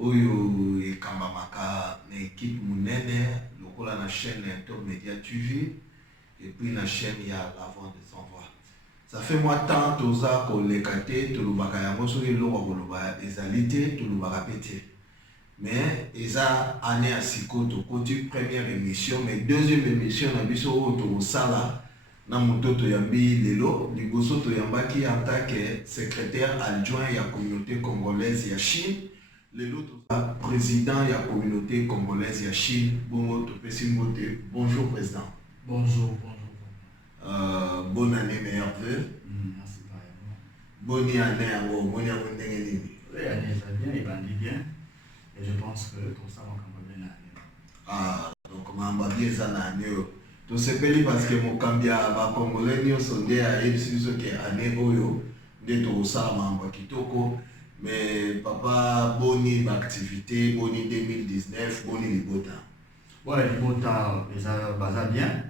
oyo ekambamaka na équipe munene lokola na chaîne Top Media TV et puis la chaîne ya l'avant de sans voix. Ça fait moi tant toza koleka te tolobaka yango soki eloko koloba ezali te tolobaka pe te. Mais eza année ya siko tokoti première émission mais deuxième émission na biso oyo tokosala na moto toyambi lelo liboso toyambaki en tant que secrétaire adjoint ya communauté congolaise ya Chine. Lelo toza président ya communauté congolaise ya Chine. Bongo topesi mbote. Bonjour président. Bonjour. Bonne année, meilleurs vœux. Merci pareillement. Bonne année, bonne année. Oui, année ça bien, il bandit bien. Et je pense que tout ça va quand même l'année. Ah, donc mamba bien ça l'année. Tout se peli parce que mon cambia va congolais ni sondé à ebiso que année oyo de tout ça mamba kitoko. Mais papa boni activité boni 2019 boni libota. Ouais, libota ça va bien.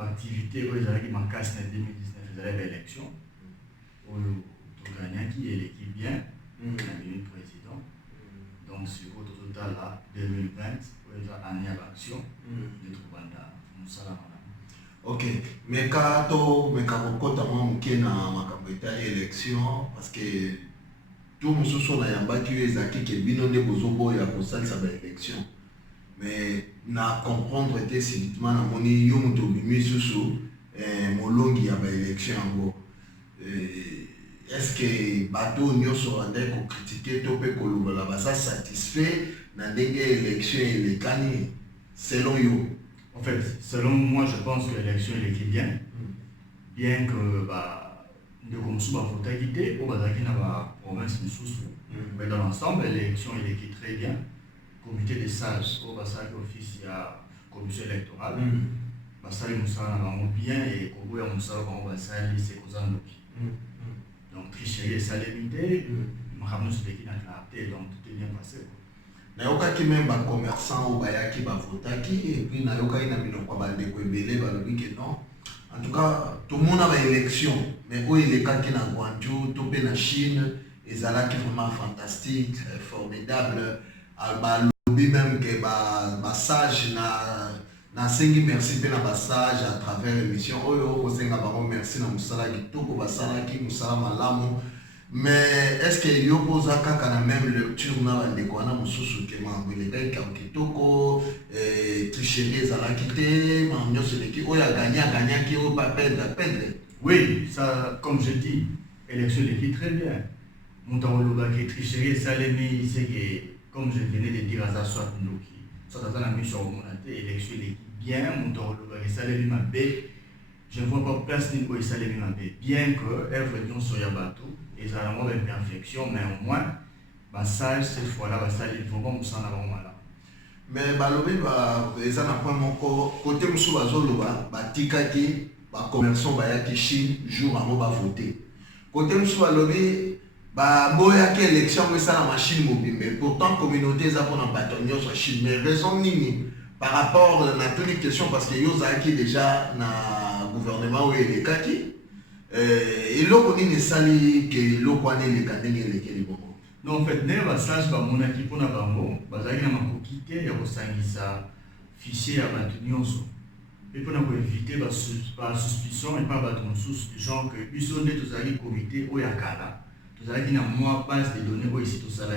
L'activité où ils avaient en casse en 2019, ils avaient l'élection. Où le gagnant qui est l'équipe bien, le président. Donc, sur le total là, 2020, où ils ont année à l'action, de Troubanda, Ok, mais quand on a élection, parce que tout le monde a dit que bino de bozobo ya kosal sa élection. Mais na comprendre te subitement na moni yo moto bimi susu molongi ya ba élection yango est-ce que bato nyonso ande ko critiquer to pe koloba ba ça satisfait na ndenge élection elekani selon yo? En fait, selon moi, je pense que l'élection elle était bien. Bien que de comme sous voter quitté ou bazaki na ba province de sous. Mais dans l'ensemble, l'élection elle était très bien. Comité des sages au Bassal office à commission électorale Bassal Moussa bien et Kobo Moussa Bassal c'est Kozanoki donc tricherie et salémité Mahamou se qui n'a clarté donc tout est bien passé. Nayoka ki même ba commerçant ou bayaki ba votaki et puis nayoka ina minoko ba ndeko ebele ba lobi que non. En tout cas tout le monde a ba élection mais où il est quand qui na Guangzhou to pe na Chine ezalaki vraiment fantastique formidable même que sage na sengi merci pe na passage à travers l'émission oyo ko senga ba merci na musala kitoko basala ki musala malamu mais est-ce que yo posa kaka na même lecture na bande ko na mususu ke mangwele ka kitoko tricherie zala kité manyo seleki oya gagna ki o pas perdre. Oui, ça comme je dis élection l'équipe très bien montant le qui tricherie ça les mis c'est que comme je venais de dire à ça, soit dans la mission au élection bien, mon tour le salaire ma baie, je ne vois pas place ni quoi salaire ma baie, bien que elle réunion sur Yabato, et ça a vraiment une perfection, mais au moins, sage cette fois-là, ça il faut pas me s'en avoir mal. Mais balobi ça n'a pas mon côté musu bazoloba, tikaki, commerçant bayaki Chine jour à moi voter. Côté musu balobi boya qui élection mais ça la machine mobile mais pourtant communauté ça pour un bâtonnier sur Chine mais raison nini par rapport à toutes les questions parce que yo qui déjà na gouvernement où il est kaki et l'eau nini sali que l'eau quoi les kandenge les keli bon non en fait ne va sage ba mon équipe na bango bazaki na makokite ya kosangisa fichier ya bâtonnier et pour éviter la suspicion et pas battre sous genre que biso nde tozali comité au yakala tout ça qui n'a moins base de données où ici tout ça là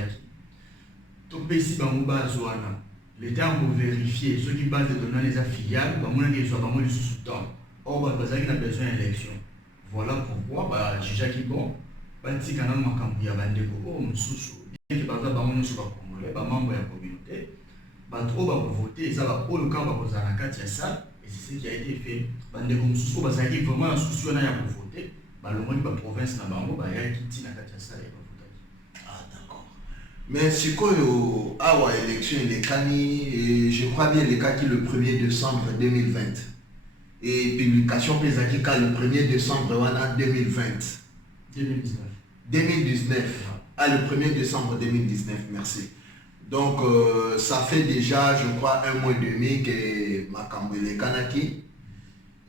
tout pays bango base wana l'état pour vérifier ceux qui base de données les filiales ba mona qui soit bango le sous-temps or ba bazaki na besoin d'élection voilà pourquoi juge qui bon tika na makambo ya bande ko mususu bien que baza bango ne soit congolais ba membre ya communauté ba trop ba voter ça va pour le camp ba kozana kati ya ça et c'est ce qui a été fait bande ko mususu bazaki vraiment soucieux na ya pour voter la province na bango ya kiti na kati ya sala ya voter. Ah d'accord. Mais si quoi awa élection les cani je crois bien les cas qui le 1er décembre 2020 et publication pesakika le 1er décembre wana 2019 ah le 1er décembre 2019 merci. Donc ça fait déjà je crois un mois et demi que makambo les kanaki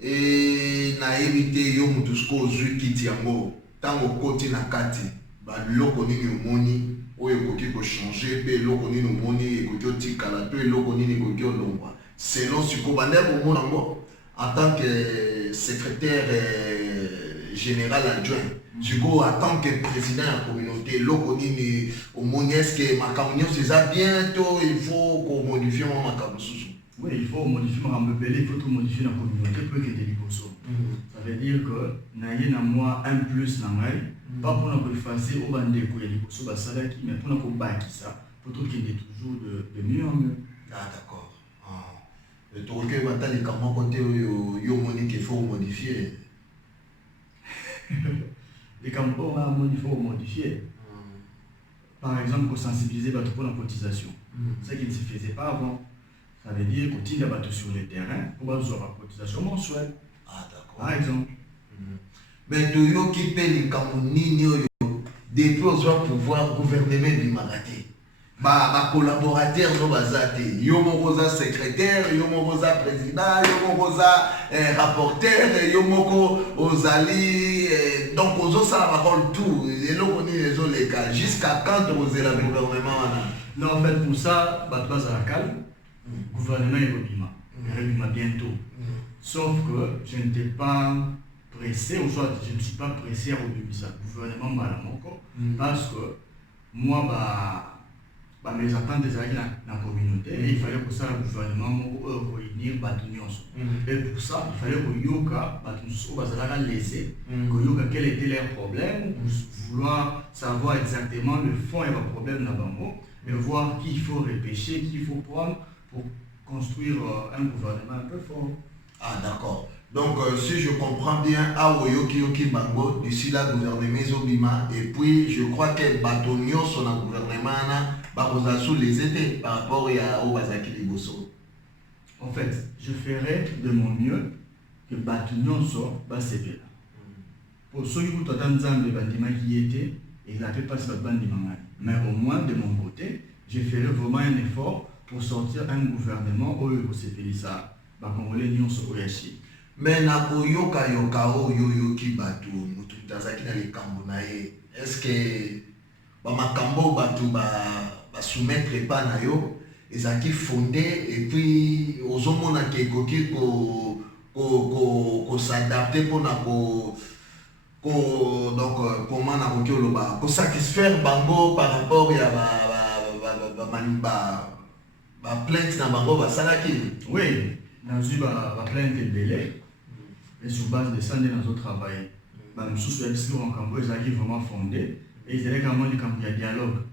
et na évité yo mutusko ozwi kiti yango tango koti na kati ba loko nini omoni oyo ekoki kochange mpe eloko nini omoni ekoki otikala to eloko nini ekoki olongwa selon siko bandeko omona yango en tant que secrétaire général adjoint siko en tant que président ya communauté eloko nini omoni estce makambo nyonso eza bien to il faut komodifie mwa makambo mosusu? Oui, il faut modifier ma il faut tout modifier la communauté pour que des liposos. Ça veut dire que naïe na moi un plus na ngai, pas pour nous effacer au bandé pour les liposos basalaki, mais pour nous bâtir ça, pour tout qu'il y ait toujours de mieux en mieux. Ah d'accord. Et tu recueilles maintenant les comment côté yo moni qu'il faut modifier. Les campagnes là, il faut modifier. Par exemple, pour sensibiliser pour la cotisation, ce qui ne se faisait pas avant. Ça veut dire qu'on tire sur le terrain pour avoir la cotisation mensuelle. Ah d'accord. Par exemple. Mais tu yo qui paye les camonini depuis au soir pouvoir gouvernement du Maraté. Ba collaborateur no bazate. Yo moko za secrétaire, yo moko za président, yo moko za rapporteur, yo moko ozali donc ozo ça va rôle tout. Et là on est les cas jusqu'à quand vous êtes le gouvernement là. Non en fait pour ça, ba base à la calme. Gouvernement est Robima bientôt. Sauf que je n'étais pas pressé, ou soit je ne suis pas pressé à Robima ça. Gouvernement mal encore. Parce que moi, mes attentes des amis dans la communauté, il fallait que ça, le gouvernement réunir Batunions. Et pour ça, il fallait que Yoka, Batunions, laisser, que Yoka, quel était leur problème, vouloir savoir exactement le fond et le problème là-bas, et voir qui il faut repêcher, qui il faut prendre pour construire un gouvernement un peu fort. Ah d'accord. Donc si je comprends bien, Awoyoki Bango, d'ici là, gouvernement Zobima, et puis je crois que Batonio son gouvernement sous les étés par rapport à Obazaki Liboso. En fait, je ferai de mon mieux que Batonio soit là. Pour ceux qui ont entendu les bâtiments qui étaient, ils n'avaient pas ce bâtiment. Mais au moins de mon côté, je ferai vraiment un effort pour sortir un gouvernement où il ça Congolais n'y ont soyachi. Mais na koyoka yoki batu mutu tazaki na likambo na ye. Est-ce que ba makambo batu ba soumettre pas na yo ezaki fondé et puis ozomona ke koki ko s'adapter pour na donc comment na koki loba ko satisfaire bango par rapport ya ba plainte na bango basalaki. Oui, dans une plainte de délai et sur base de ça nous avons travaillé. Nous sommes en campo, ils arrivent vraiment fondés et ils allaient vraiment du dialogue.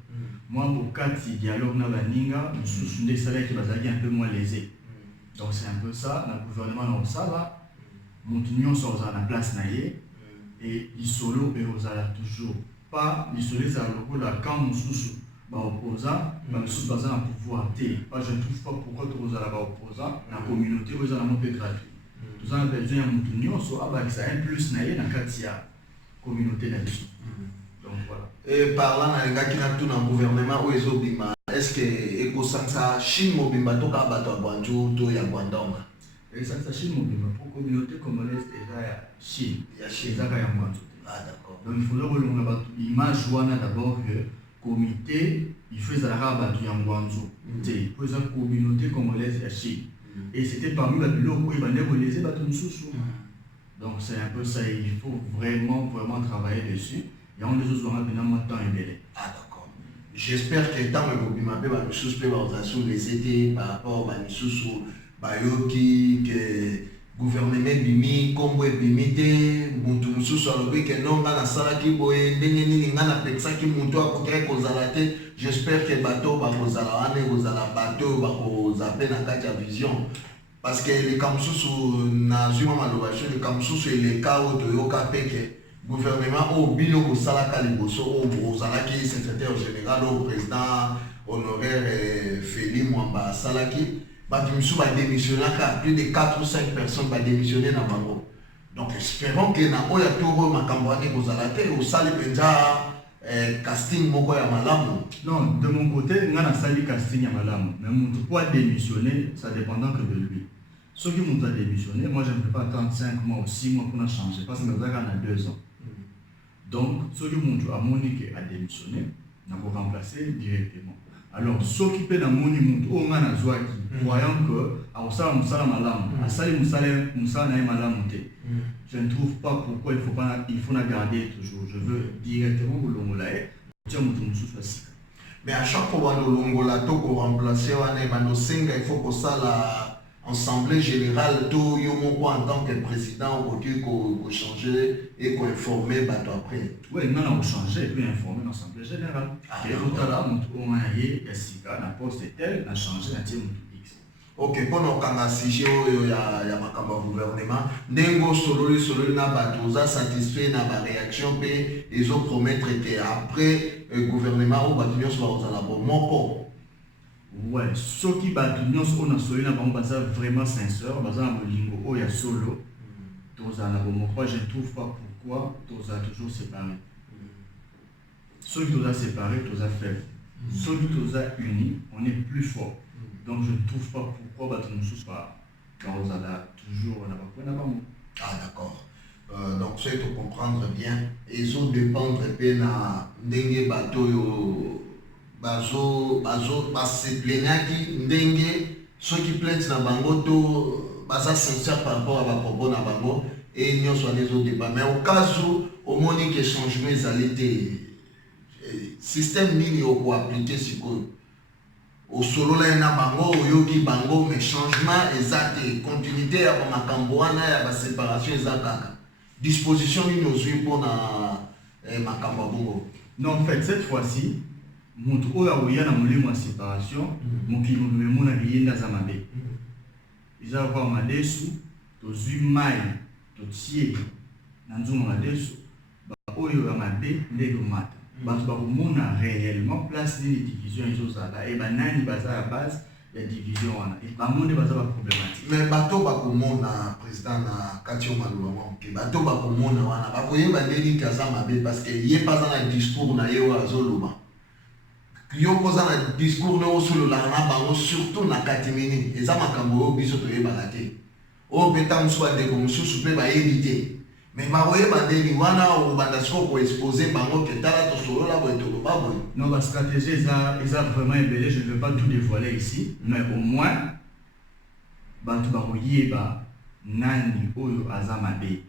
Moi pour 4 dialogue na baninga, nous sommes des salaires qui vont un peu moins lésés. Donc c'est un peu ça, le gouvernement ça va, nous sommes à la place naïe et l'isolo et aux alertes toujours pas l'isolé ça le là quand nous sommes opposants, nous sommes basés en pouvoir. Je ne trouve pas pourquoi nous sommes opposants dans la communauté où ils ont un peu gratuit. Nous avons besoin de l'union, soit ça un plus naïe dans la communauté. Donc voilà. Et parlant de gars qui n'a tout dans le gouvernement où ils ont dit, est-ce que Ekosansa Chine Mobimba toka bato Banjo to ya Guandonga? Et ça Chine Mobimba pour la communauté congolaise déjà Chine. Il y a Chine. Ah d'accord. Donc il faudrait que l'on ait l'image d'abord que comité, il faisait la rabat du Yangwanzo. C'est pour la communauté congolaise à Chine. Et c'était parmi les locaux qui venaient les bâtons sous. Donc c'est un peu ça, il faut vraiment travailler dessus. Et on les autres maintenant temps et délai. Ah d'accord. J'espère que tant que vous m'avez pas sous les étés par rapport à sous Bayoki que gouvernement bimi kombo bimité mutu mususu alobi que non ngana salaki boye ndenge nini ngana pexaki mutu akokere kozala te. J'espère que bateau va kozala ane kozala bateau va kozape na kati ya vision parce que les kamsusu na zuma malobasho les kamsusu les cas où toyoka peke gouvernement au bino kosalaka liboso au kozalaki secrétaire général au président honoraire Feli Mwamba salaki Batumsu va démissionner plus de 4 ou 5 personnes va démissionner dans Bango. Donc espérons que na oya toro makambwani kozalate au sali penja casting moko ya malamu. Non, de mon côté, on a sali casting ya malamu, mais mon pourquoi démissionner, ça dépendant que de lui. Ceux qui m'ont démissionné, moi je ne peux pas attendre 5 mois ou 6 mois pour changer parce que ça a 2 ans. Donc, ceux qui m'ont à Monique a démissionné, Nous remplacer directement. Alors, ceux qui peuvent amoni mutu o ngana zwaki croyant que awusala musala malamu asali musala na malamu te. Je ne trouve pas pourquoi il faut la garder toujours. Je veux directement au longolae tiens mutu mususu asika. Mais à chaque fois le longola to ko remplacer wana bando senga il faut que ça la assemblée générale to yo moko en tant que président au lieu ko changer et ko informer bato après. Oui, non on changer et puis informer l'assemblée générale. Et l'autre mutu o ngaye yasika na poste tel na changer na tiens mutu X. Ok, pour nous quand on sujet ya makamba gouvernement ndengo sololi na bato za satisfait na ba réaction pe ils ont promettre que après gouvernement ou bato nyonso ba la bon moko. Ouais, ceux qui battent nous on a sololi na bango baza vraiment sincère, baza na bolingo o ya solo. Toza na bon moko, je ne trouve pas pourquoi toza toujours séparés. Ceux qui toza séparés, toza faibles. Ceux qui toza unis, on est plus fort. Donc je ne trouve pas pourquoi battre nous sous pas quand on a toujours on a pas point avant. Ah d'accord. Donc c'est pour comprendre bien ils ont dépendre pe na ndenge bato yo bazo se plaignaki ndenge ceux qui plaignent na bango to baza sincère par rapport à ba propos na bango et nyonso les autres débats mais au cas où au moni que changement ezalité système nini au ko appliquer siko au solo là na bango yoki bango mais changement exact continuité ya makambo wana ya ba séparation ezakaka disposition nini ozwi pour na makambo bongo. Non en fait cette fois-ci mutu oya oya na molimo ya séparation mokili mona biyenda za mabe iza kwa madesu tozwi mai totie na nzungu madesu ba oyo ya mabe ndeko mata bato bakomona réellement place nini division ezozala et banani baza ya base ya division wana et bamonde baza ba problématique. Mais bato bakomona président na kati o maloba ke bato bakomona wana bakoyeba ndeni kaza mabe parce que ye pas na discours na ye wa zoloba yo poza na discours na osolola na bango surtout na katimini eza makambo oyo biso toyebaka te oyo peta mosusu bandeko mosusu mpe bayebi te mais bakoyeba ndeni wana obanda siko koexpose bango ke tala tosolola boye toloba boye. Non, la stratégie est vraiment ébellée, je ne vais pas tout dévoiler ici, mais au moins bato bakoyeba nani oyo aza mabe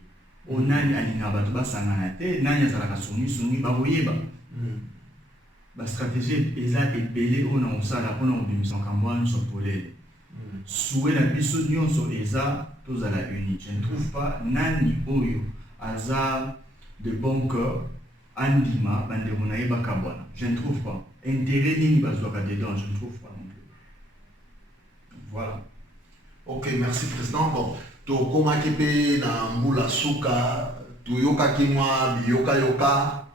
o nani alinga bato basangana te nani azalaka songi bakoyeba. La stratégie est ébellée on a osala mpona kobimisa makambo wana nyonso polele souwe na biso nyonso eza tozala uni. Je ne trouve pas nani oyo aza de bon cœur andima bandeko na ye bakabwana. Je ne trouve pas intérêt nini bazwaka dedans, je ne trouve pas non plus. Voilà. Ok, merci président. Bon, tokomaki mpe na mbula suka toyokaki mwa biyoka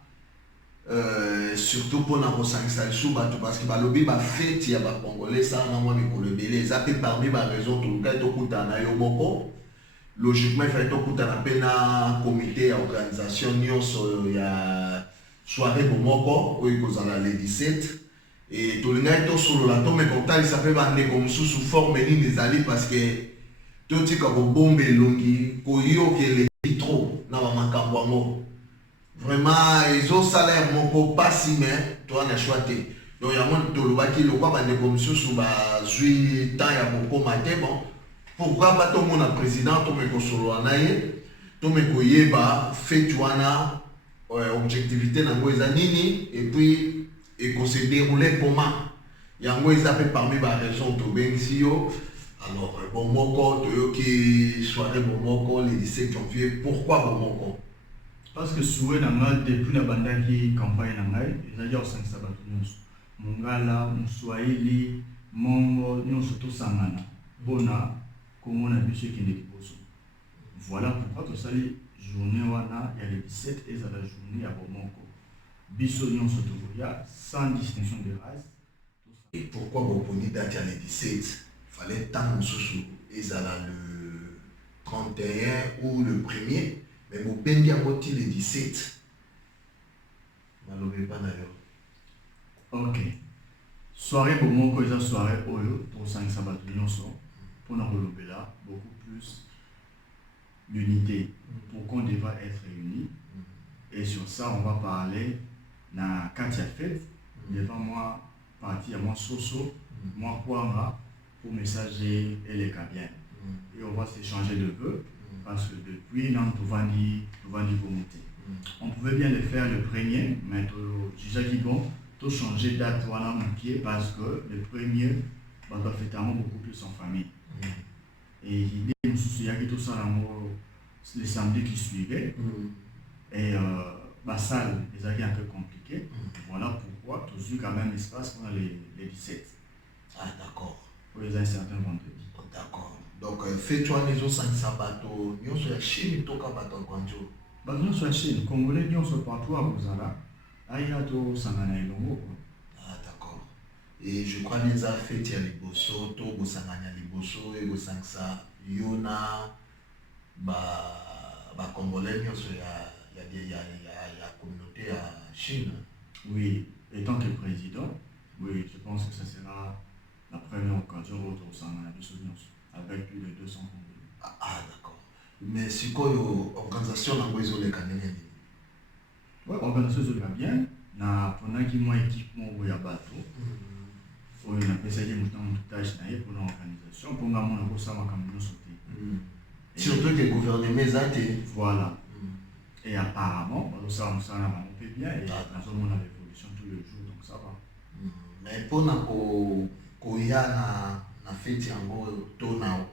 surtout mpona kosangisa lisu bato parce que balobi bafeti ya bacongolais salama mwa mikolo ebele eza mpe parmi baraison tolukai tokutana na yo moko logiquement ifai tokutana mpe na comité ya organisation nyonso ya soirée bomoko oyo ekozala le 17 et tolingai tosolola tomeka kotalisa mpe bandeko mosusu forme nini ezali parce que totika kobomba elongi koyokele trop na bamakambo yango vraiment ezosala moko pasi mais toana choix te donc yango tolobaki lokwa bandeko mosusu bazwi temps ya kokoma te bon pourquoi pas tomona président tomekosolola na ye tomekoyeba feti wana objectivité nango eza nini et puis ekose déroule comment yango eza mpe parmi baraison tobengisi yo. Alors bomoko toyoki soirée bomoko le 17 janvier. Pourquoi bomoko? Parce que souhait nanga depuis la bandaki campagne nangai ezali osangisa bato nyonso mongala moswahili mongo nyonso tosangana mpona komona biso ekende liboso. Voilà pourquoi tosali journée wana ya le 17 ezala journée ya bomoko biso nyonso tokoya sans distinction de race. Et pourquoi boponi date ya le 17? Fallait tant mosusu ezala le 31 ou le 1er. Mais vous payez à moitié le 17. Malobé pas d'ailleurs. Ok. Soirée pour moi, quand soirée, pour 5 sabbats pour nous là beaucoup plus l'unité. Pourquoi on devra être unis. Et sur ça, on va parler dans Katia Fête. devant moi, parti à moi Soso, moi Kwanga, pour messager et les bien. Et on va s'échanger de vœux, parce que depuis, nous pouvons dire volonté. On pouvait bien le faire le premier, mais j'ai dit bon, tout changer date voilà mon pied, parce que le premier, on doit faire beaucoup plus en famille. Et l'idée, je me souviens que tout ça, les samedis qui suivaient, et ma salle, les a un peu compliqué. Voilà pourquoi, toujours quand même espace pendant les 17. Ah, d'accord. Pour les incertains vendredis. D'accord. Donc, fais-toi les autres 500 bateaux. Nous sommes la Chine, nous sommes bateau Guangzhou. Nous sommes la Chine. Congolais, nous sommes partout à Bozala. Aïato, Sangana et Longo. Ah, d'accord. Et je crois que les affaires, il y a les bossos, tout, Bosangana, les bossos, et Bosangsa, Yona, Congolais, nous sommes il y a la communauté à Chine. Oui, étant que président, oui, je pense que ce sera la première occasion au Sangana de Sonios, avec plus de 200 Congolais. Ah, d'accord. Mais c'est quoi l'organisation dans les Canadiens? Oui, l'organisation est bien. Pendant qu'il y a un équipement où il y a un bateau, il y a un PCD pour l'organisation, pour que ça va sauter. Surtout que le gouvernement est athée. Voilà. Et apparemment, ça va bien et nous avons l'évolution tous les jours, donc ça va. Mais pour qu'on y a na fête yango to na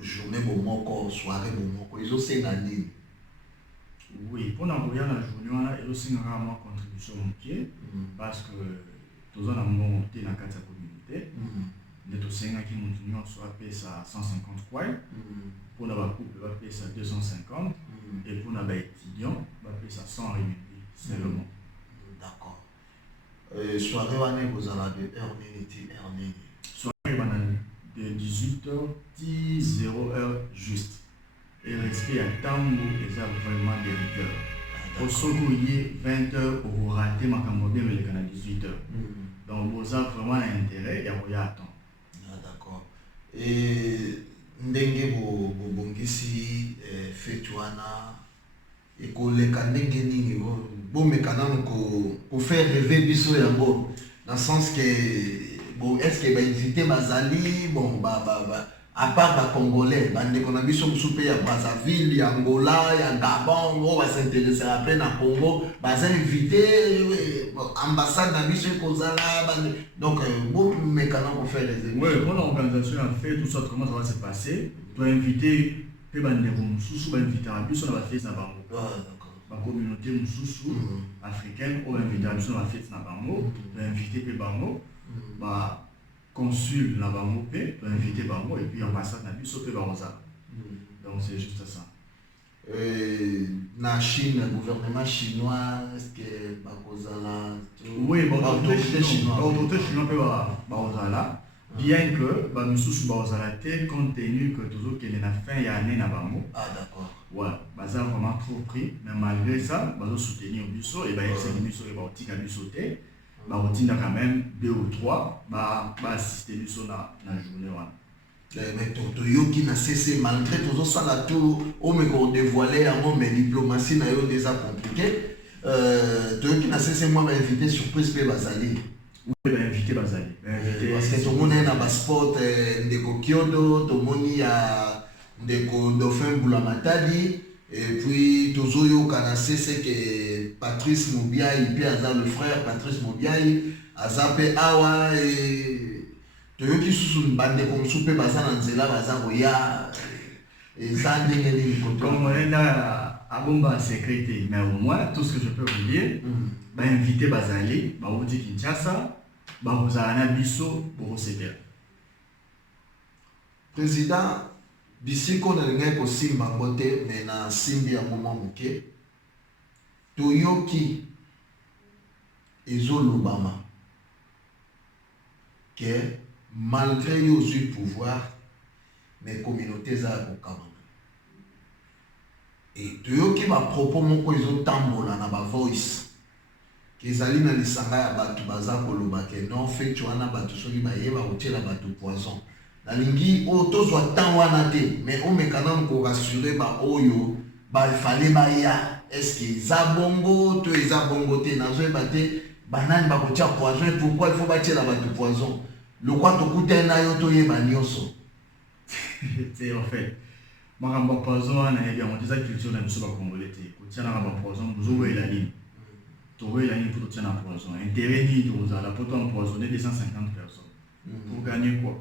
journée bomoko soirée bomoko ils ont c'est la ligne. Oui, pour nous y a la journée ils ont aussi une contribution pied parce que tous en avons monté dans la communauté. Les dossiers qui nous soit payé à 150 quoi. Pour nos couple va payer ça 250 et pour nos étudiants va payer ça 100 renminbi seulement. D'accord. Soirée vous allez de heure soirée de 18h 0h juste. Et respect à Tango et ça vraiment des rigueurs. Au Sogoye 20h au raté ma camobé mais les 18h. Donc vous avez vraiment intérêt et à attendre. D'accord. Et ndenge bongisi fetwana et koleka ndenge nini bomekana ko faire rêver biso yango dans le sens que bon est-ce que invité bazali bon à part congolais bandeko na biso musupe ya Brazzaville ya Angola ya Gabon on va s'intéresser après na Congo baza invité ambassade na biso kozala donc bon mekana ko faire les oui quand l'organisation a fait tout ça comment ça va se passer tu as invité pe bandeko mususu ba invité à biso na ba fête na bango la communauté mususu africaine ou invité à biso na ba fête na bango tu as invité pe bango ba consul na bango pe tu as invité bango et puis ambassade na biso pe bangoza donc c'est juste ça. Na Chine, le gouvernement chinois, est-ce que Bakozala? Oui, l'autorité chinoise peut Bakozala, bien que Bamisusu Bakozala, compte tenu que toujours qu'il y a fin et année na bango. Ah d'accord. Ouais, Baza vraiment trop pris, mais malgré ça, Bazo soutenir au biso et c'est biso et Baotika biso te, Baotina quand même 2 ou 3, assister biso na journée wana. Mais Toyoki n'a cessé malgré tout ça la tour au me dévoilé mais diplomatie n'a eu déjà compliqué. Toyoki n'a cessé moi m'inviter surprise pe Bazali. Oui, invité Bazali. Parce que tout le monde est dans passeport ndeko Kyodo, tout le monde y a ndeko Dauphin Boulamatadi et puis Tozoyo kana cessé que Patrice Mobiaï puis le frère Patrice Mobiaï Azape Awa et toyoki susu bande comme soupe baza na nzela baza koya eza ndenge nini comme on est là à bomba sécurité mais au moins tout ce que je peux vous dire invité bazali baouti Kinshasa bakozala na biso bokosepela président bisiko nalingai kosimba ngo te mais na simbi ya moma moke toyoki ezolobama que malgré le pouvoir, mes communautés ont un et tout qui m'a proposé mon ils ont tambola na ba voice qu'ils allaient na lisanga ya batu baza koloba ke non fait tu ana batu soki ba yeba otela batu poison na lingi o to zo tan wana te mais on me kana ko rassurer ba oyo ba fallait ba ya est-ce que za bongo to eza bongo te na zo ba te banani bakotia poison et pourquoi il faut bâtir la batte poison le quoi to kuta na yo to yeba nyonso. C'est en fait makambo poison na bien on disait culture na biso ba congolais te kotia na ba poison bozo wela nini to wela nini pour tia na poison intérêt ni to za la pour empoisonner 250 personnes pour gagner quoi.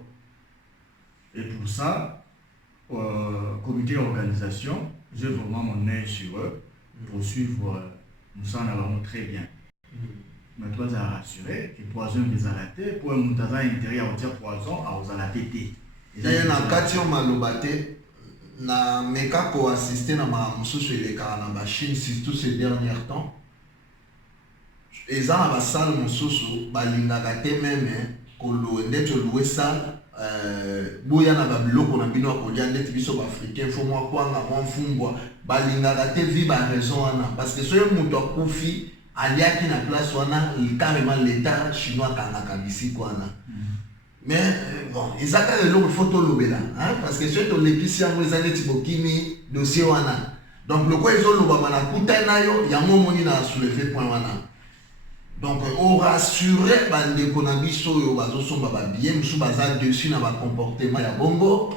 Et pour ça comité d'organisation, j'ai vraiment mon œil sur eux pour suivre nous ça vraiment très bien. Mais toi ça rassuré que poison les alaté pour un mutaza intérieur au poison à aux alaté. D'ailleurs na kati on malobate na meka ko assister na ma mususu ile ka na machine surtout ces derniers temps. Eza na ba salle mususu balingaka te même ko lo ndeto louer salle boya na babiloko na bino akolia ndeti biso baafricain fo mwa kwanga mwa mfungwa balingaka te vi ba raison wana parce que soyo mutu akufi aliaki na place wana carrément l'état chinois kangaka bisiko wana. Mais bon ezaka eloko faut tolobela parce que soyo tolekisi yango eza neti bokimi dossier wana donc loko ezoloba bana kuta nayo yango moni na soulever point wana. Donc on rassurer bandeko na biso yo bazosomba ba bien musu baza dessus na ba comportement ya bongo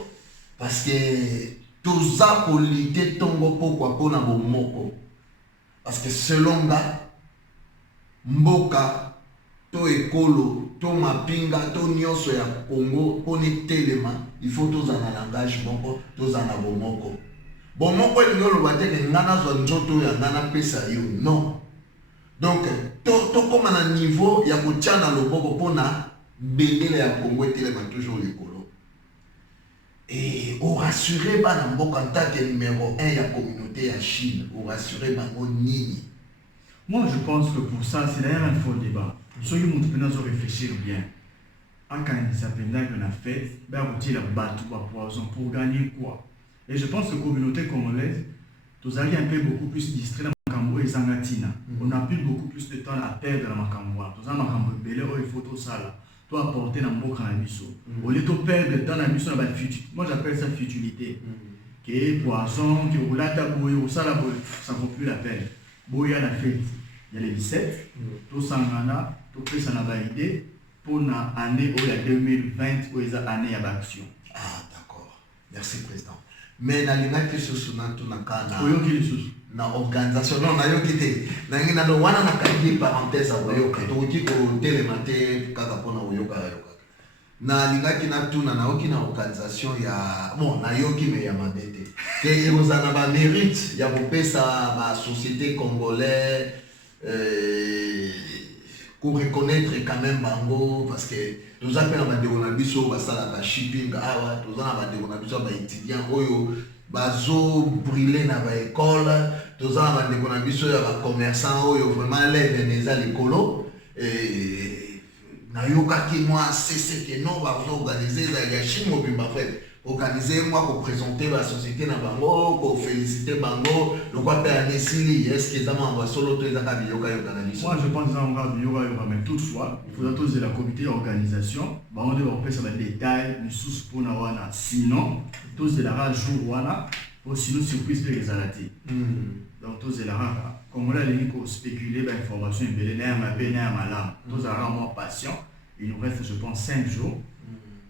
parce que toza polité tongo pokwa pona bomoko parce que selon nga mboka to ekolo to mapinga to nyonso ya Congo poni telema il faut toza na langage bongo toza na bomoko bomoko elingolo bateke ngana zo nzoto ya ngana pesa yo non. Donc, comme un niveau, il y a un tchana dans le bobo pour bénir les Congo et toujours les colos. Et on rassurer pas dans le en tant que numéro 1 il y a communauté à Chine. On rassurer pas nini. Moi, je pense que pour ça, c'est d'ailleurs un faux débat. Soyez mon entrepreneur réfléchir bien. En quand il s'appelle qu'on a fait, ben on la batte ou poison pour gagner quoi. Et je pense que la communauté congolaise, vous allez un peu beaucoup plus distrait. Et Zangatina. On a plus beaucoup plus de temps à perdre dans Makamboa. Tout ça, Makambo Belé, il faut tout ça là. Toi, apporter dans mon cannabis. Au lieu de perdre de temps dans la mission, moi j'appelle ça futilité. Que poisson, que ou la tabouille, ou ça là, ça ne vaut plus la peine. Boya la fête. Il y a les 17. Tout ça, tout fait ça n'a pas idée. Pour l'année où il y a 2020, où il y a année d'action. Ah, d'accord. Merci, Président. Mais dans les nains qui se sont dans tout le cas, na organisation non na yo kité na ngina no wana na kaki parenthèse a yo ka to ki ko telemate kaka pona yo ka na lingaki na tuna na oki na organisation ya bon na yo ki me ya mabete ke ezana ba mérite ya kopesa ba société congolais pour reconnaître quand même bango parce que nous appelons ba de na biso ba sala ka shipping awa to zana ba de na biso ba étudiant oyo bazo brûler na ba école toza ba ndeko na biso ya ba commerçant oyo vraiment lève neza likolo et na yokaki moi c'est que non ba organiser za ya Chine mobimba fait organiser moi pour présenter la société na bango pour féliciter bango le quoi perdre ici est-ce que ça m'envoie solo to za ka biyoka yo kanaliso. Moi je pense en garde yoga mais toutefois il faudra tous de la comité d'organisation ba on doit faire ça détail nous sous pour na wana sinon tous de la rajout wana pour sinon surprise les alatés. Donc tous de la rara comme là les nico spéculer ba information belé na ma bena malam tous à rare patient il nous reste je pense 5 jours.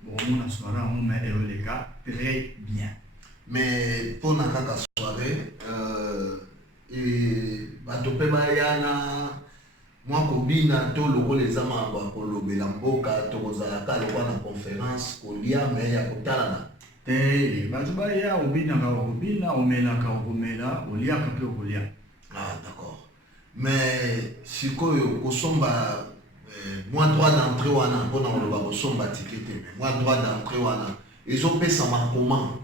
Bon, on a soirée, on met les cas très bien. Mais pour la soirée, et batope bayana, moi kobina to loko les amants ko lobela mboka to kozalaka lokwa na conférence kolia mais ya kotalana. Bajuba ya obina ka obina, omela ka omela, olia ka pe olia. Ah d'accord. Mais sikoyo kosomba moi droit d'entrée wana mpona koloba kosomba ticket te moi droit d'entrée wana ezopesama comment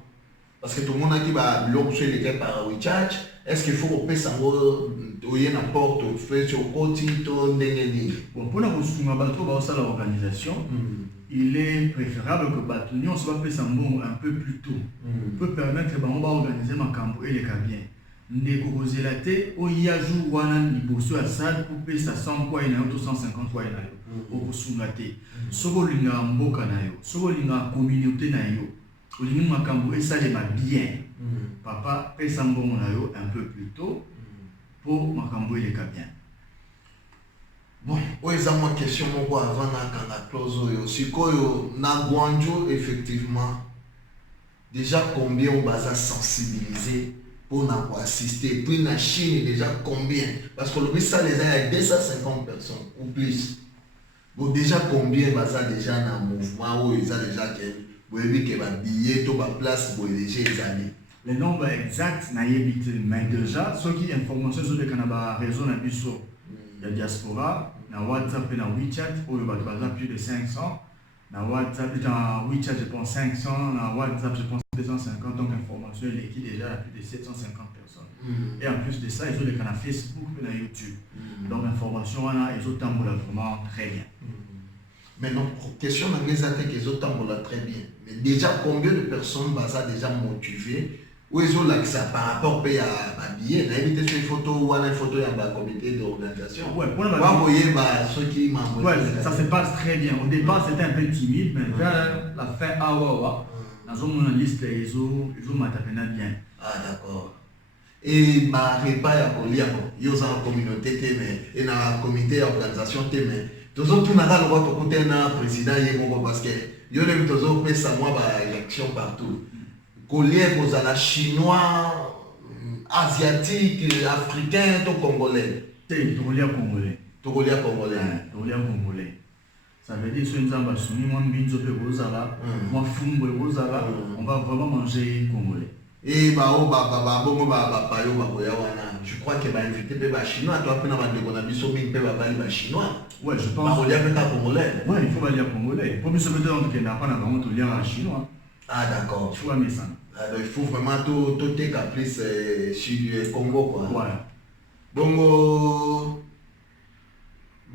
parce que tout le monde a dit ba biloko so eleke par WeChat est-ce qu'il faut kopesa ngo oye na porte fait sur koti to ndenge nini. Bon mpona kosunga bato baosala organisation il est préférable que bato nyonso bapesa mbongo un peu plus tôt peut permettre bango baorganiser makambo eleka bien ndeko kozela te oya jour wana liboso ya salle pour pesa 100 kwa ina yo to 150 kwa ina yo okosunga te soko linga mboka na yo soko linga communauté na yo olingi makambo esalema bien papa pesa mbongo na yo un peu plus tôt pour makambo eleka bien. Bon, oui, ça moi question moko avant na kanga close oyo. Sikoyo na Guangzhou effectivement déjà combien on va sensibiliser pour assister. Puis la Chine déjà combien? Parce que le ça les a 250 personnes ou plus. Bon déjà combien va ça déjà dans le mouvement où ils ont déjà que va billet tout va place pour déjà les années. Le nombre exact n'a pas mais déjà ceux qui information sur le Canada réseau na biso la diaspora na WhatsApp et na WeChat où il va plus de 500 na WhatsApp dans WeChat je pense 500 na WhatsApp je pense 250 donc information il est déjà à plus de 750 personnes et en plus de ça ils ont le canal Facebook et na YouTube donc information là ils ont vraiment très bien. Maintenant question dans les attaques ils ont très bien mais déjà combien de personnes va ça déjà motivé où ils ont l'accès par rapport à billet, éviter ces photos ou à une photo à un comité d'organisation. Ouais, pour ceux qui m'ont ouais, ça se passe très bien. Au départ, c'était un peu timide, mais vers la fin, dans une liste, ils ont bien. Ah, d'accord. Et ma repas à Polia, ils ont une communauté, mais et dans un comité d'organisation, mais tous autres, tout n'a pas le droit de côté un président, parce que ils ont tous autres fait ça, moi, élection partout. Collier pour la chinois, asiatique, africain, tout congolais. Togolais congolais. Togolais congolais. Togolais congolais. Ça veut dire que si nous avons moi binzo pe bozala, moi fumbo bozala, on va vraiment manger congolais. Et je crois que va inviter les chinois, toi après on a biso ming pe va chinois. Ouais, je pense. On va congolais. Ouais, il faut aller congolais. Pour nous se mettre en n'a pas vraiment tout lire en chinois. Ah d'accord. Il faut aimer ça. Alors il faut vraiment tout tes caprices chez Congo quoi. Ouais. Bongo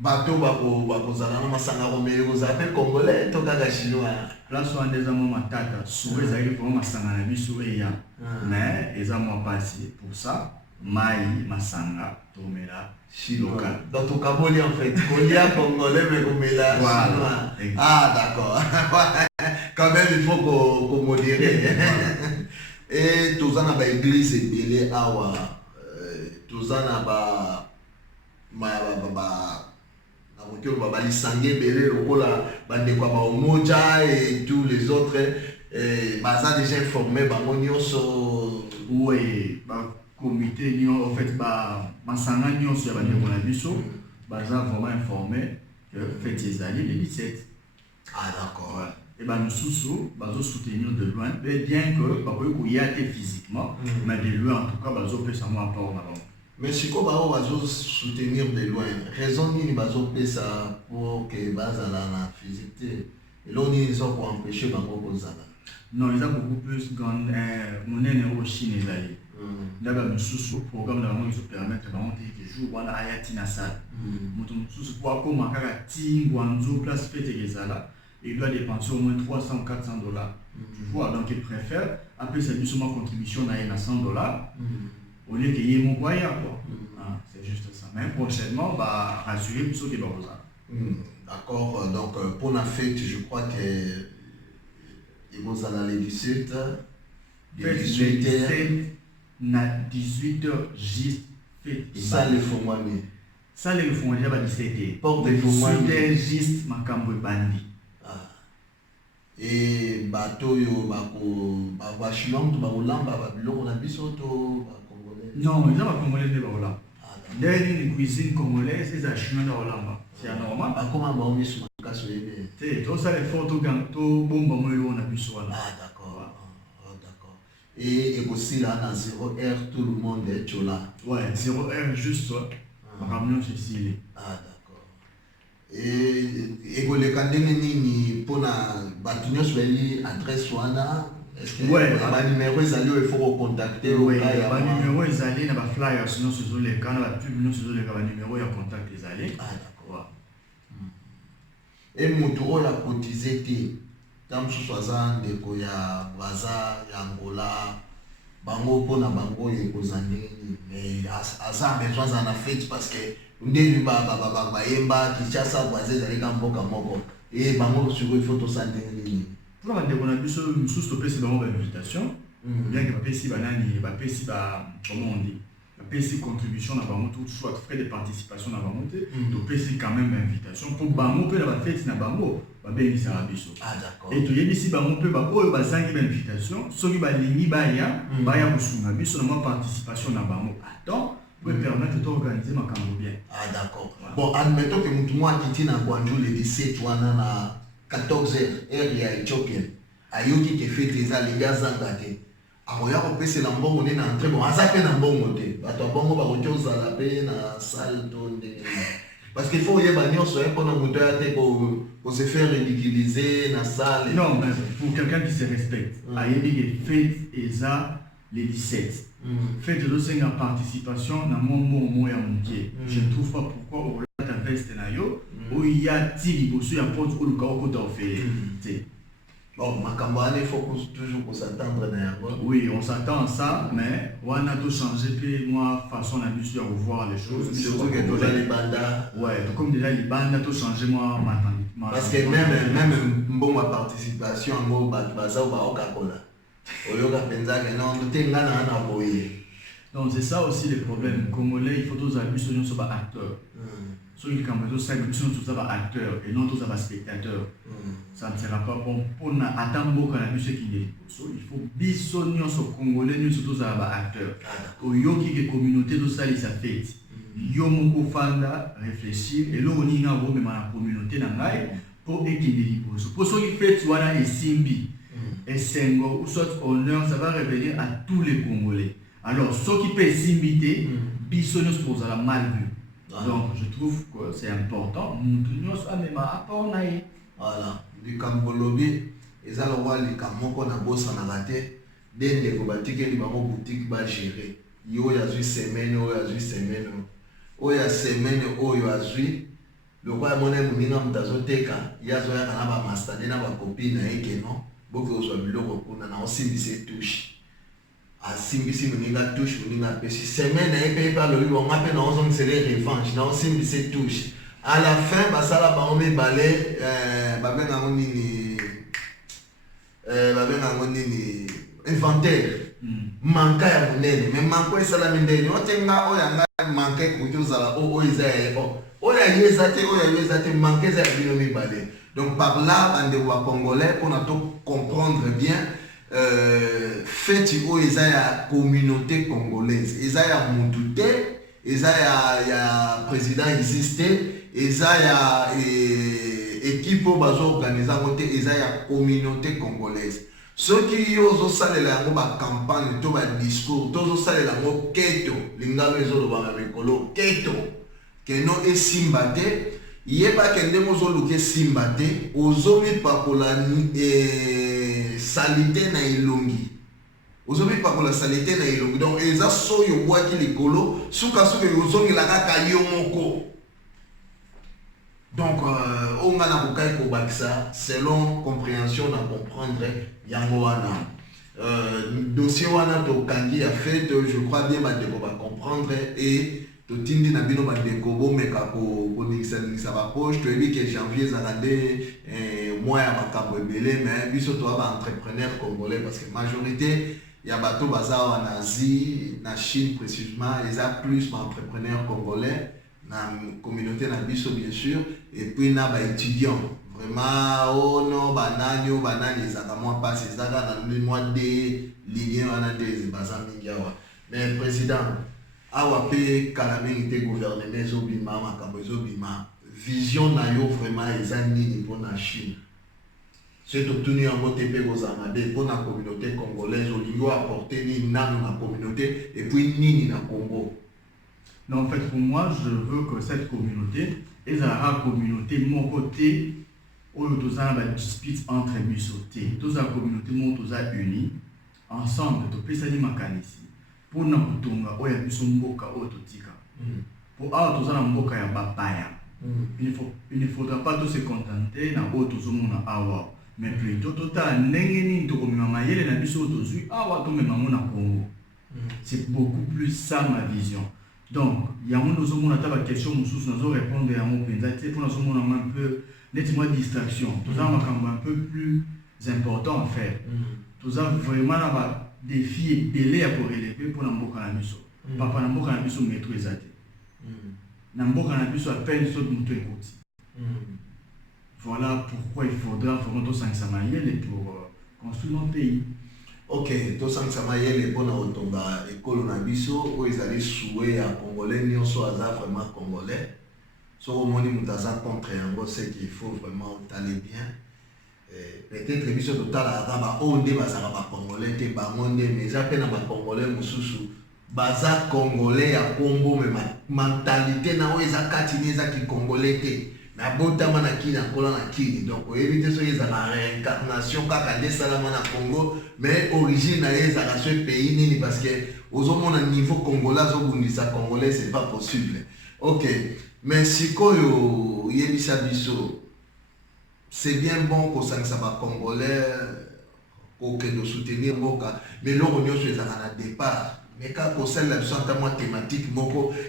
bateau bako zala na masanga romeo vous appelle congolais to kaka chinois. Là soit des amants matata, souris ça il faut masanga na biso ya. Mais les amants passé pour ça, mai masanga tomela chinois. Dans ton caboli en fait, colia congolais mais comela chinois. Ah d'accord. Quand même il faut qu'on modère. Et tous en a église et belé awa tous en a et tous les autres baza déjà informé bango nyonso oui comité en fait masanga nyonso ya bandeko na biso baza vraiment informé que fête ezali le 17. Ah d'accord. Et ben nous sous soutenir de loin bien que pas que y a physiquement mais de loin en tout cas bazo peut savoir apport avant. Mais si on va soutenir de loin, raison ni bazo peut ça pour que base la physique et là ils ont pour empêcher bango kozala. Non, ils ont beaucoup plus grand mon est au Chine ezali. D'abord nous sous programme là ils permettre vraiment de jour voilà ayati na salle. Moto sous pour comment kaka tingwanzo place fête ezala. Il doit dépenser au moins 300 400 dollars. Tu vois, donc il préfère, après c'est justement contribution à 100 dollars, au lieu qu'il y ait mon voyage. C'est juste ça. Mais prochainement, bah, rassurer pour ceux qui vont ça. D'accord, donc pour la fête, je crois que il vont aller les 17h. 18h, juste fête. Ça, les font moi, mais. Ça, les font déjà à 17h. Porte des font moi, mais. Juste ma cambo bandi. Et bateau yo bako chinois to bakolamba ba biloko na biso to ba congolais. Non, ils ont congolais de bakolamba. D'ailleurs une cuisine congolaise c'est à chinois de bakolamba. C'est normal. Ba comment ba omi suma kaso yebe. C'est tout ça les photos ganto bomba moyo na biso wala. Ah d'accord. Oh d'accord. Et aussi là dans 0R tout le monde est chola. Ouais, 0R juste ramenons ceci. Ah d'accord. Et vous les candidats ni pour la bâtiment sur l'adresse wana est-ce que ouais ba numéro ils allaient il faut contacter ouais ba numéro ils allaient na ba flyer sinon sur les canaux la pub non sur les ba numéro ya contact ils allaient. Ah d'accord. Et moto la cotiser ti tam sous 60 de ko ya baza ya Angola bango pona bango ye kozandi mais asa besoin en fait parce que ndeli bayemba Kinshasa voisin ezali ka mboka moko et bango sur il faut to santé nini pour la ndeko na biso sous stopper c'est bango ba invitation bien que bapesi banani bapesi ba comment on dit PC contribution na bango tout soit frais de participation na bango te to PC quand même invitation pour bango pe na ba fête na bango ba bengisa biso. Ah d'accord. Et to yebisi bango pe ba oyo bazangi ba invitation soki ba lingi baya kusunga biso na ma participation na bango. Attends, pour permettre d'organiser ma cambo bien. Ah d'accord. Voilà. Bon, admettons que moi qui na Gwanjo le 17 wana na 14h heure ya Ethiopien. Ayoki ke fête eza les gars zangate. Amoya ko pese na mbongo ni na entrée bon azape na mbongo te bato bongo ba ko za pe na salle tonde parce qu'il faut y ba nyonso pour na moto ya te pour se faire ridiculiser na salle. Non, mais pour quelqu'un qui se respecte ayebi que fête eza les 17 fête de senga participation na mon ya munkie. Je ne trouve pas pourquoi au ta veste na yo où il y a tiri bosu ya porte ou le ka ko ta offert. Bon, il faut toujours s'attendre à oui, on s'attend à ça, mais on a tout changé, puis moi, façon on a dû revoir les choses. Surtout que déjà les bandas. Ouais, comme déjà les bandes, tout changé, moi, parce que même bon ma participation en mot baza ou Coca-Cola. Oyoga penza que non, tout est là na boyer. Donc c'est ça aussi le problème. Congolais, il faut tous abus sur nos acteurs. Ceux qui ont besoin de tous acteurs et non tous spectateurs. Ça ne sera pas bon pour attendre la musique qui est. Il faut bisogner sur Congolais, nous tous acteurs. Au yoki que communauté de ça, ça fait. Yo moko fanda réfléchir et là on y a même la communauté nangai pour équilibrer. Pour ceux qui fait voilà et simbi et sengo ou soit honneur, ça va revenir à tous les Congolais. Alors ceux qui peuvent s'imiter, bisogner pour ça la mal vu. Donc je trouve que c'est important. Nous sommes même à Pornaï. Voilà. Du Cambolobi, ils ont le roi de Camoko na bossa na raté. Dès les cobatiki, les mamans boutiques va gérer. Yo ya zui semaine, yo ya zui semaine. O ya semaine, o yo ya zui. Le roi moné mouna mtazoteka. Ya zoya kanaba mastane na ba copine na eke non. Boki oswa biloko kuna na osimbise touche. Asimbisi moninga touche moninga pesi. Semaine na eke pa lobi bon ngape na ozong c'est les revanches. Na osimbise touche. À la fin, basala baomé balé, babenga nini, inventaire. Manka ya munene, mais manko esala mindeni. Otenga oya nga manke kutuzala o izae o ya yezate manke za binomi balé. Donc par là, on doit congolais pour nous comprendre bien. Fait o ya communauté congolaise, ya Moutouté, ya président existé. Eza ya équipe bazo organiser côté eza ya communauté congolaise. Ceux qui ozo salela ngo ba campagne to ba discours to zo salela ngo keto lingalo ezo ba mekolo keto que no esimbate yeba kende mozo luke simbate ozo mi pakola salité na ilongi ozo mi pakola salité na ilongi donc eza so yo bwaki likolo suka ozo ngila kaka yo moko. Donc, on a ça selon compréhension, on a comprendre Yangoana. Dossier wana to kangi a fait, je crois bien que on va comprendre et to tindi na bino ba dekobo meka ko ningisa ba poche to ebi que janvier zakande mois ya makambo ebele mais biso to ba entrepreneur congolais parce que majorité ya bato baza en Asie, na Chine précisément, ils a plus d'entrepreneurs congolais. Na communauté na biso bien sûr et puis na ba étudiants vraiment oh non banani ezaka moi passe ezaka na le mois de ligne wana des bazamingyawa mais président awa pe kalamingi te gouvernement ezobima makambo ezobima vision na yo vraiment eza nini pour na Chine c'est obtenu en mot TP Gozamade pour la communauté congolaise olingo apporter ni nano na communauté et puis nini na Congo. Non, en fait, pour moi, je veux que cette communauté, et la communauté, mon côté, où nous avons une dispute entre les deux communautés, nous sommes unis, ensemble, nous sommes ici. Pour nous, nous sommes mboka ototika. Pour nous sommes mboka ya bapaya. Il ne faudra pas tous se contenter na otozo mona awa, mais plutôt total nengeni to komima mayele na biso otozu awa to mema mona Congo. C'est beaucoup plus ça ma vision. Donc, il y a une question, nous répondre à mon pour nous un peu, nettement distraction. Tout ça, un peu plus important à faire. Tout ça, vraiment, défi ebele ya korelever mpona mboka na biso papa na mboka na biso metro eza te na mboka na biso à peine soki moto ekoti. Voilà pourquoi il faudra vraiment tosangisa mayele pour construire notre pays. Ok, tosangisa mayele mpona kotonga ekolo na biso oyo ezali souhait ya congolais nyonso aza vraiment congolais. So omoni moto aza contre yango c'est qu'il faut vraiment taler bien. Peut-être biso totalaka baoyo nde bazalaka bacongolais te bango nde mais eza mpe na bacongolais mosusu baza congolais ya kombo me mentalité na oyo eza kati ne eza kicongolais te na botama na kini akola na kini donc oyebi te soki ezala réincarnation kaka nde esalama na Congo mais origine na ye ezalaka so pays nini parce que ozomona niveau congolais azobundisa congolais c'est pas possible. Ok, mais sikoyo yebisa biso c'est bien bon kosangisa bacongolais kokende soutenir mboka mais eloko nyonso ezalaka na départ. Mais quand on sait la thématique,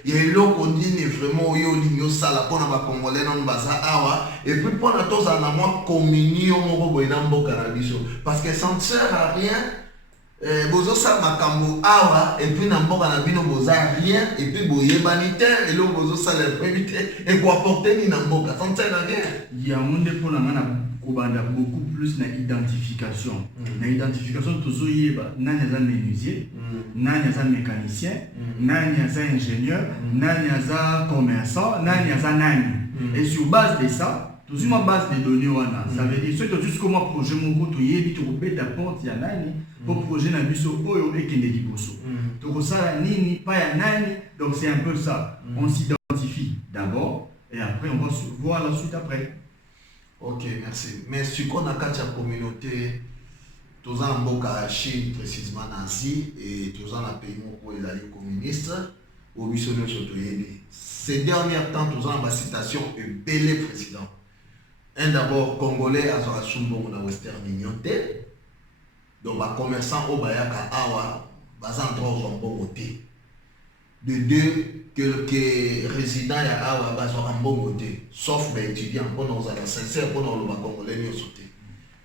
il y a eloko nini vraiment oyo olingi osala mpona bacongolais nano baza awa et puis mpona tozala na mwa communion moko boye na mboka na biso parce que ça ne sert à rien bozosala makambo awa et puis na mboka na bino boza rien et puis boyebani te eloko bozosala epebi te ekoapporte nini na mboka ça ne sert à rien. yango nde mpona nga na kobanda beaucoup plus na identification. Na identification tozoyeba nani aza menuisier, nani aza mécanicien, nani aza ingénieur, nani aza commerçant, nani aza nani. Et sur base de ça, tozwi ma base de données wana. Ça veut dire soki tozwi koma projet moko toyebi tokobeta porte ya nani po projet na biso oyo ekende liboso. Tokosala nini pa ya nani. Donc c'est un peu ça. On s'identifie d'abord et après on va voir la suite après. Ok, merci. Mais ce qu'on a quand la communauté, tous en Mboka Chine, précisément en Asie, et tous en pays où ils allaient communistes, au missionnaire surtout. Ces derniers temps, tous en citation, un bel président. Un d'abord, Congolais, à Zorasumbo, dans Western Union, donc, les commerçants au Bayaka, Awa, bazan droit au Bongoté. De deux, quelques résidents à Awa, bazan en Bongoté, sauf les étudiants, pour nous aller sincère, pour nous le Congolais, nous sauter.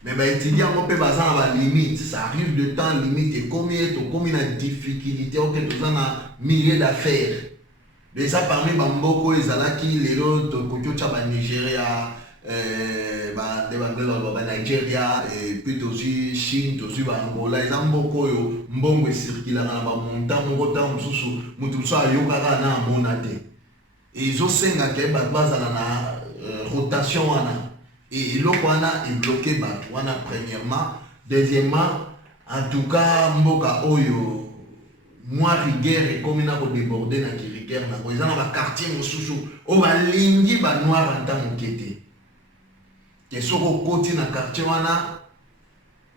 Mais les étudiants, on peut bazan à la limite, ça arrive de temps limite, et combien de difficultés, on peut avoir milliers d'affaires. Déjà parmi Bamboko, ils allaient qui les autres, Nigeria, Nigeria, et puis aussi Chine, aussi Angola, ils ont beaucoup de mbongo circulant dans la montagne, et ils ont 5 à la rotation. Et l'Okwana est bloqué, premièrement. Deuxièmement, en tout cas, Mboka Oyo, moi, rigueur et comme il a débordé dans la rigueur, ils ont un quartier, où il y a noir en tant que que sur le côté dans le quartier,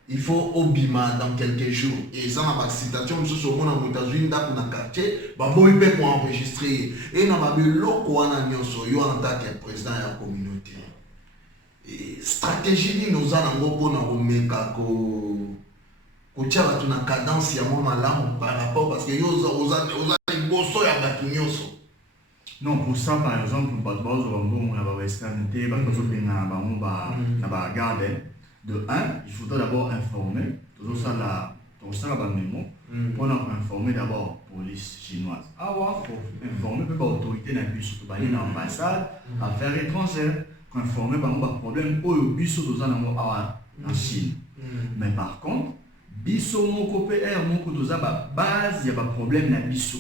il faut obima dans quelques jours. Et ça, la citation, sur le États-Unis, dans le quartier, il peut enregistrer. Et dans le loco, en tant que président de la communauté. Et stratégie, nous allons pour la cadence par rapport parce que vous avez bosso ya batu nyonso. Non, pour ça, par exemple, pour la Western, de 1, il faudra d'abord informer, tout ça là, pour informer d'abord la police chinoise. Pour informer l'autorité dans l'ambassade, affaires étrangères, pour informer le problème au bus en Chine. Mais par contre, biso moko PR moko toza ba base ya ba problème na biso.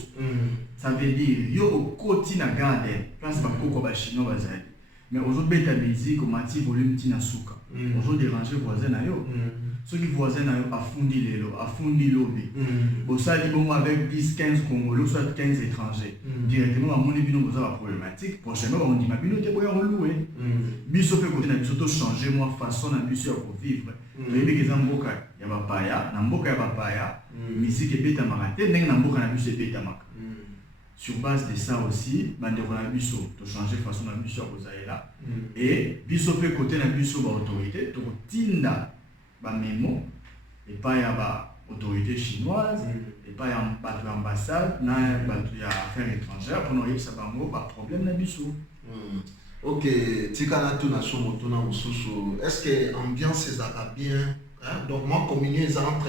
Ça veut dire yo koti na garden place ba koko ba chinois bazali. Mais aujourd'hui beta musique mati volume tina suka. Aujourd'hui déranger voisin na yo. Ceux qui voisin na yo afundi lelo, afundi lobi. Bo ça dit bon avec 10 15 congolais soit 15 étrangers. Directement à mon bino boza ba problématique. Prochainement on dit ma bino te boya relouer. Biso pe côté na biso to changer moi façon na biso pour vivre. Mais les gens mboka ya bapaya na mboka ya bapaya musique ebeta makate ndenge na mboka na biso ebeta maka. Sur base de ça aussi bandeko na biso to changer façon na biso ya kozaela et biso pe côté na biso ba autorité to tinda ba memo et pas ya ba autorité chinoise et pas ya bato ya ambassade na bato ya affaires étrangères pour nous ça bango ba problème na biso. Ok, tikana tuna somo tuna mususu. Est-ce que ambiance ezaka bien? Donc moi communier entre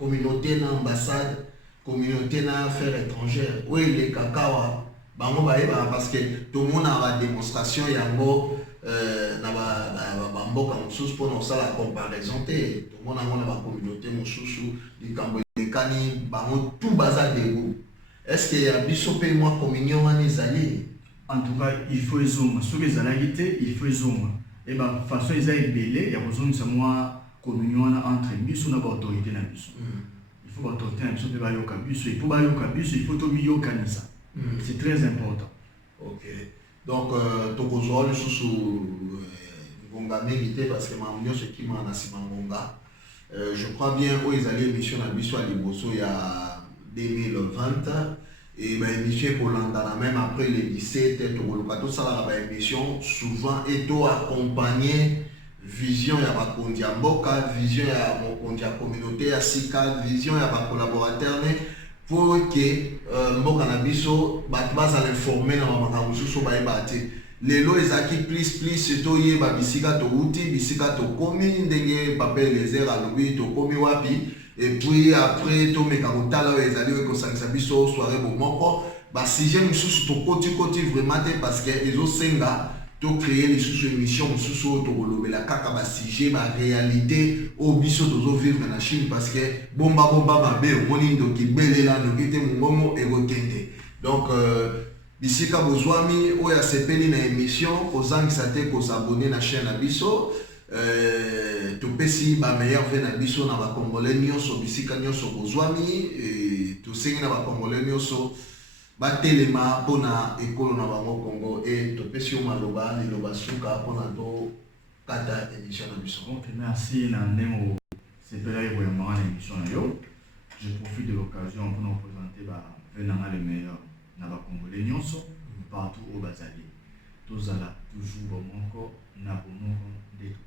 communauté na ambassade, communauté na affaires étrangères. Oui, les kakawa, bango baeba parce que tout le monde a une démonstration yango na ba mboka mosusu pour nous ça la comparaison te. Tout le monde a une communauté mosusu likambo lekani bango tout bazar de goût. Est-ce qu'il y a biso pe moi communion en ezali? En tout cas, il faut ezonga. Ce que zalagité, il faut ezonga. Et bah façon ezali belé, ya besoin de moi communion entre biso na ba autorité na biso. Il faut autorité na biso pe ba yoka biso, il faut ba yoka biso, il faut to yoka nisa. C'est très important. OK. Donc tokozwa lisusu ngonga mingi te parce que mamunyo ce qui m'a nasima ngonga. Je crois bien où ils allaient émission na biso à liboso il y a 2020 et bah émission pour l'andana même après les 17 tokoluka to sala ba émission souvent eto accompagner vision ya bakondi ya mboka, vision ya mokondi ya communauté ya sika, vision ya ba collaborateur ne pour que mboka na biso bato bazala informer na makambo mosusu bayeba te. Lelo ezaki plus to yeba bisika touti bisika tokomi ndenge papel les airs alobi tokomi wapi et puis après to meka kotala oyo ezali oyo ekosangisa biso soirée bomoko basujet mosusu tokoti vraiment te parce que ezosenga to créer lisusu émission mosusu oyo tokolobela kaka basujet baréalité oyo biso tozovivre na Chine parce que bomba mabe omoni ndoki belela ndoki te mongongo ekokende. Donc bisika bozwami oyo asepeli na émission kozangisa te kozabone na chaîne na biso topesi bameilleur ve na biso na bakongolais nyonso bisika nyonso bozwami tosengi na bakongolais nyonso batelema mpona ekolo na bango Congo et topesi yo maloba liloba suka mpona tokata émission na biso. Donc merci na ndenge sepela evoyamaka na émission na yo. Je profite de l'occasion pour nous présenter venanga le meilleur na bakongolais nyonso partout au bazali tozala toujours bomoko na bomoko ndeto